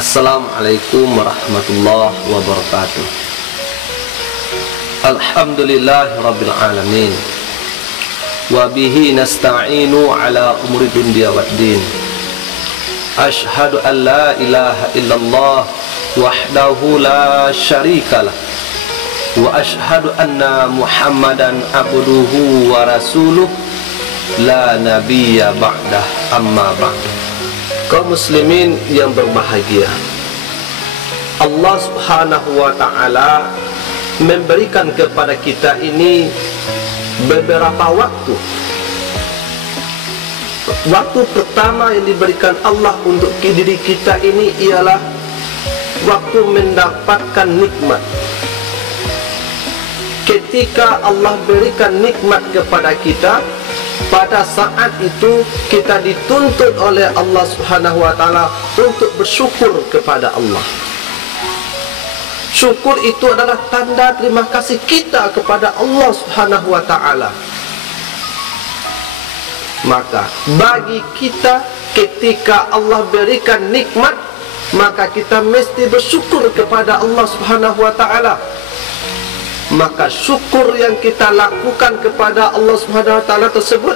Assalamualaikum warahmatullahi wabarakatuh. Alhamdulillahi rabbil alamin. Wa bihi nasta'inu ala umuri dunya waddin. Ashhadu an la ilaha illallah wahdahu la syarikalah. Wa ashhadu anna Muhammadan abduhu wa rasuluh la nabiyya ba'dah, amma ba'dah. Kaum muslimin yang berbahagia, Allah subhanahu wa ta'ala memberikan kepada kita ini beberapa waktu. Waktu pertama yang diberikan Allah untuk diri kita ini ialah waktu mendapatkan nikmat. Ketika Allah berikan nikmat kepada kita, pada saat itu kita dituntut oleh Allah subhanahu wa ta'ala untuk bersyukur kepada Allah. Syukur itu adalah tanda terima kasih kita kepada Allah subhanahu wa ta'ala. Maka bagi kita, ketika Allah berikan nikmat, maka kita mesti bersyukur kepada Allah subhanahu wa ta'ala. Maka syukur yang kita lakukan kepada Allah subhanahu wa ta'ala tersebut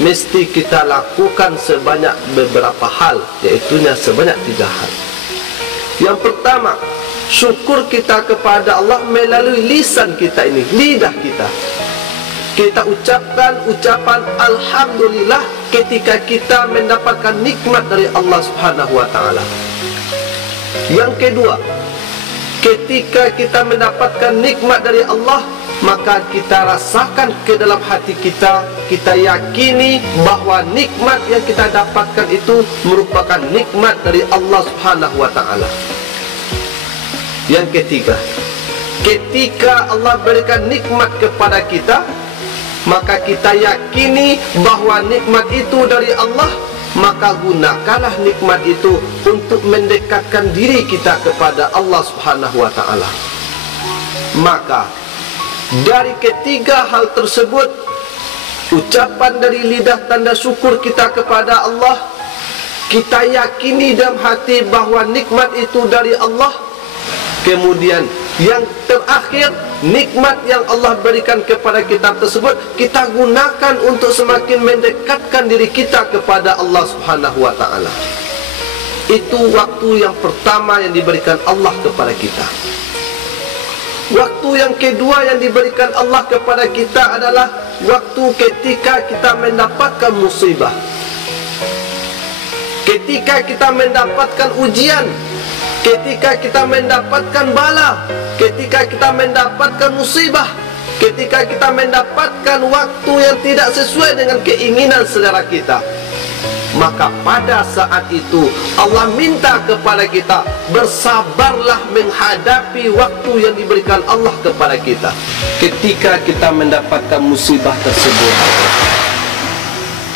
mesti kita lakukan sebanyak beberapa hal, iaitunya sebanyak 3 hal. Yang pertama, syukur kita kepada Allah melalui lisan kita ini, lidah kita. Kita ucapkan ucapan Alhamdulillah ketika kita mendapatkan nikmat dari Allah subhanahu wa ta'ala. Yang kedua, ketika kita mendapatkan nikmat dari Allah, maka kita rasakan ke dalam hati kita, kita yakini bahwa nikmat yang kita dapatkan itu merupakan nikmat dari Allah subhanahu wa ta'ala. Yang ketiga, ketika Allah berikan nikmat kepada kita, maka kita yakini bahwa nikmat itu dari Allah, maka gunakanlah nikmat itu untuk mendekatkan diri kita kepada Allah subhanahu wa ta'ala. Maka dari ketiga hal tersebut, ucapan dari lidah tanda syukur kita kepada Allah, kita yakini dalam hati bahwa nikmat itu dari Allah. Kemudian yang terakhir, nikmat yang Allah berikan kepada kita tersebut kita gunakan untuk semakin mendekatkan diri kita kepada Allah subhanahu wa ta'ala. Itu waktu yang pertama yang diberikan Allah kepada kita. Waktu yang kedua yang diberikan Allah kepada kita adalah waktu ketika kita mendapatkan musibah, ketika kita mendapatkan ujian, ketika kita mendapatkan bala, ketika kita mendapatkan musibah, ketika kita mendapatkan waktu yang tidak sesuai dengan keinginan selera kita. Maka pada saat itu Allah minta kepada kita, bersabarlah menghadapi waktu yang diberikan Allah kepada kita. Ketika kita mendapatkan musibah tersebut,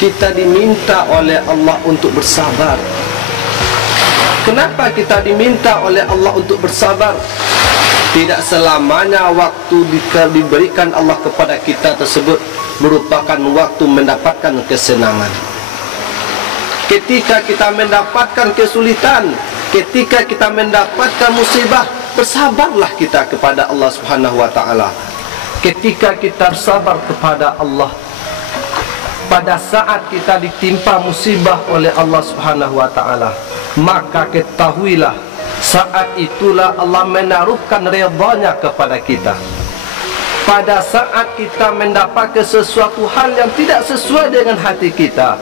kita diminta oleh Allah untuk bersabar. Kenapa kita diminta oleh Allah untuk bersabar? Tidak selamanya waktu diberikan Allah kepada kita tersebut merupakan waktu mendapatkan kesenangan. Ketika kita mendapatkan kesulitan, ketika kita mendapatkan musibah, bersabarlah kita kepada Allah subhanahu wa ta'ala. Ketika kita bersabar kepada Allah, pada saat kita ditimpa musibah oleh Allah subhanahu wa ta'ala, maka ketahuilah saat itulah Allah menaruhkan redha-Nya kepada kita. Pada saat kita mendapatkan sesuatu hal yang tidak sesuai dengan hati kita,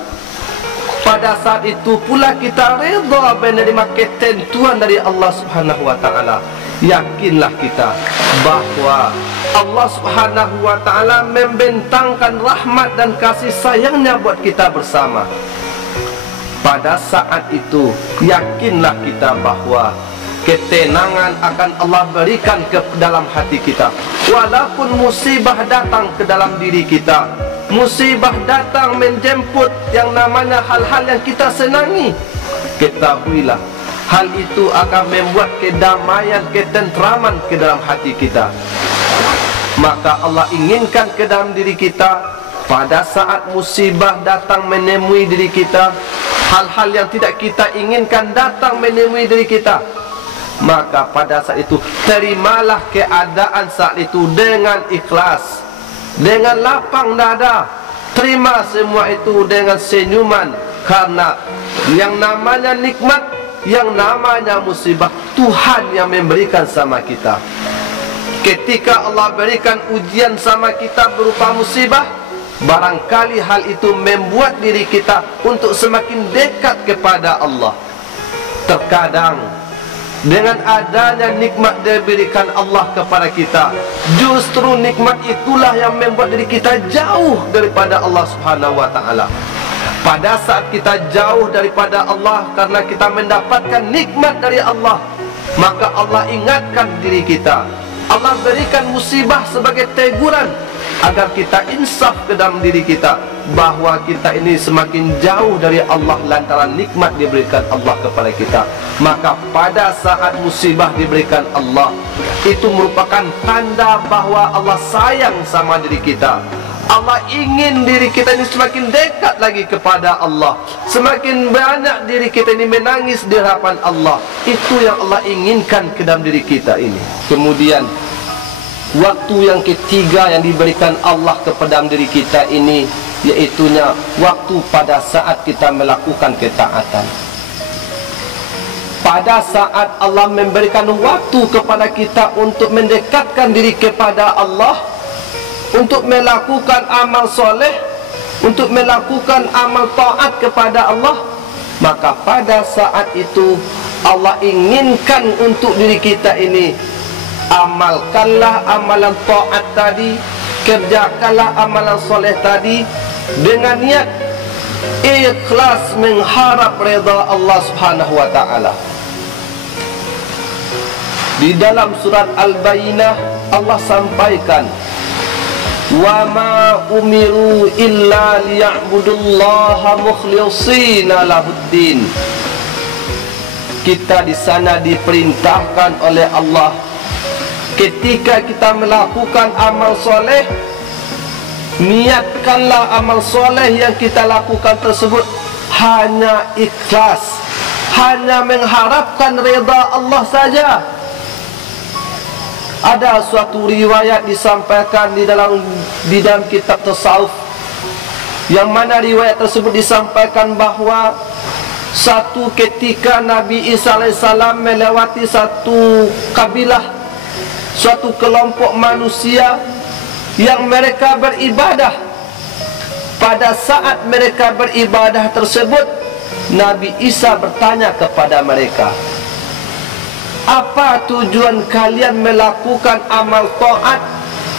pada saat itu pula kita redha menerima ketentuan dari Allah subhanahu wa ta'ala. Yakinlah kita bahwa Allah subhanahu wa ta'ala membentangkan rahmat dan kasih sayangnya buat kita bersama. Pada saat itu yakinlah kita bahwa ketenangan akan Allah berikan ke dalam hati kita. Walaupun musibah datang ke dalam diri kita, musibah datang menjemput yang namanya hal-hal yang kita senangi, ketahuilah hal itu akan membuat kedamaian, ketentraman ke dalam hati kita. Maka Allah inginkan ke dalam diri kita pada saat musibah datang menemui diri kita, hal-hal yang tidak kita inginkan datang menemui diri kita, maka pada saat itu terimalah keadaan saat itu dengan ikhlas, dengan lapang dada. Terima semua itu dengan senyuman, karena yang namanya nikmat, yang namanya musibah, Tuhan yang memberikan sama kita. Ketika Allah berikan ujian sama kita berupa musibah, barangkali hal itu membuat diri kita untuk semakin dekat kepada Allah. Terkadang dengan adanya nikmat diberikan Allah kepada kita, justru nikmat itulah yang membuat diri kita jauh daripada Allah Subhanahu wa ta'ala. Pada saat kita jauh daripada Allah karena kita mendapatkan nikmat dari Allah, maka Allah ingatkan diri kita. Allah berikan musibah sebagai teguran agar kita insaf ke dalam diri kita bahwa kita ini semakin jauh dari Allah lantaran nikmat diberikan Allah kepada kita. Maka pada saat musibah diberikan Allah, itu merupakan tanda bahwa Allah sayang sama diri kita. Allah ingin diri kita ini semakin dekat lagi kepada Allah. Semakin banyak diri kita ini menangis di hadapan Allah. Itu yang Allah inginkan ke dalam diri kita ini. Kemudian waktu yang ketiga yang diberikan Allah kepada diri kita ini, yaitunya waktu pada saat kita melakukan ketaatan. Pada saat Allah memberikan waktu kepada kita untuk mendekatkan diri kepada Allah, untuk melakukan amal soleh, untuk melakukan amal taat kepada Allah, maka pada saat itu Allah inginkan untuk diri kita ini, amalkanlah amalan taat tadi, kerjakanlah amalan soleh tadi dengan niat ikhlas mengharap redha Allah Subhanahu wa ta'ala. Di dalam surat Al-Bayyinah Allah sampaikan, wa ma umiru illa liya'budullaha mukhlishina lahuddin. Kita di sana diperintahkan oleh Allah, ketika kita melakukan amal soleh, niatkanlah amal soleh yang kita lakukan tersebut hanya ikhlas, hanya mengharapkan redha Allah saja. Ada suatu riwayat disampaikan di dalam kitab tasawuf, yang mana riwayat tersebut disampaikan bahwa satu ketika Nabi Isa alaihissalam melewati satu kabilah, suatu kelompok manusia yang mereka beribadah. Pada saat mereka beribadah tersebut, Nabi Isa bertanya kepada mereka, apa tujuan kalian melakukan amal taat,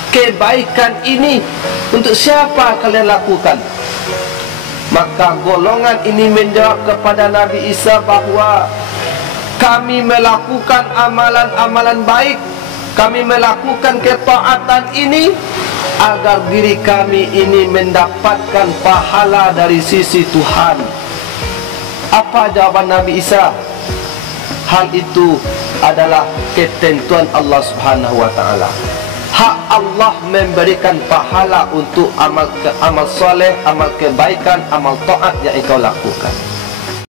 kebaikan ini? Untuk siapa kalian lakukan? Maka golongan ini menjawab kepada Nabi Isa bahwa kami melakukan amalan-amalan baik, kami melakukan ketaatan ini agar diri kami ini mendapatkan pahala dari sisi Tuhan. Apa jawaban Nabi Isa? Hal itu adalah ketentuan Allah Subhanahu wa ta'ala. Hak Allah memberikan pahala untuk amal soleh, amal kebaikan, amal taat yang engkau lakukan.